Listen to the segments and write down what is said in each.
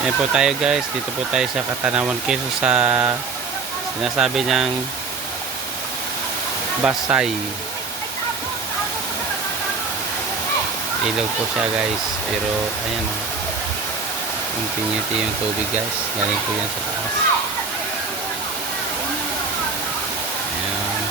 Ayan po tayo guys, dito po tayo sa Katanawan Quezon sa sinasabi niyang Basay. Ilog po siya guys, pero ayan o, unti-unti yung tubig guys, galing po yan sa taas. Ayan.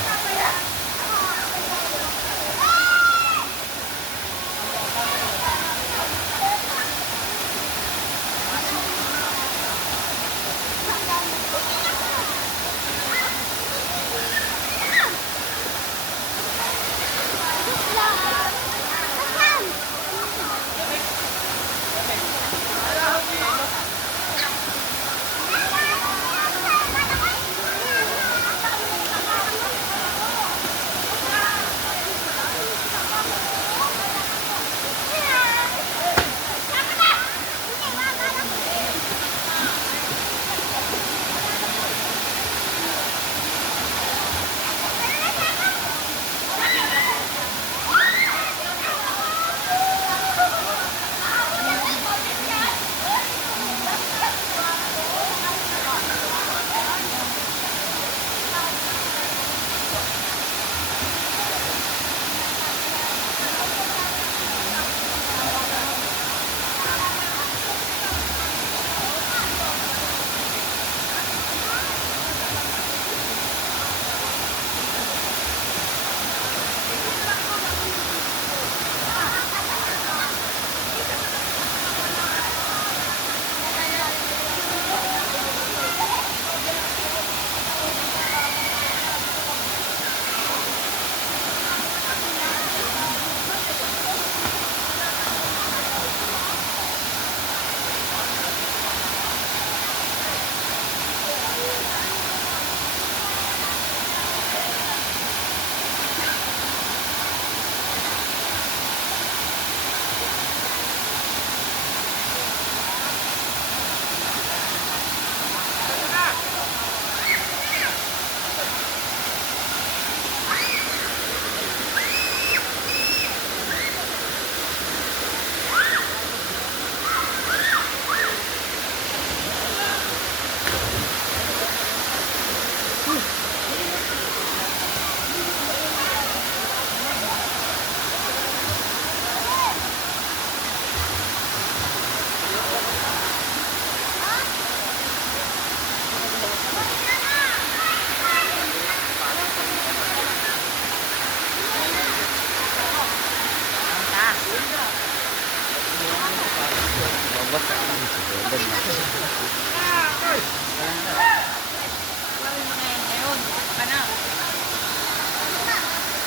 Basta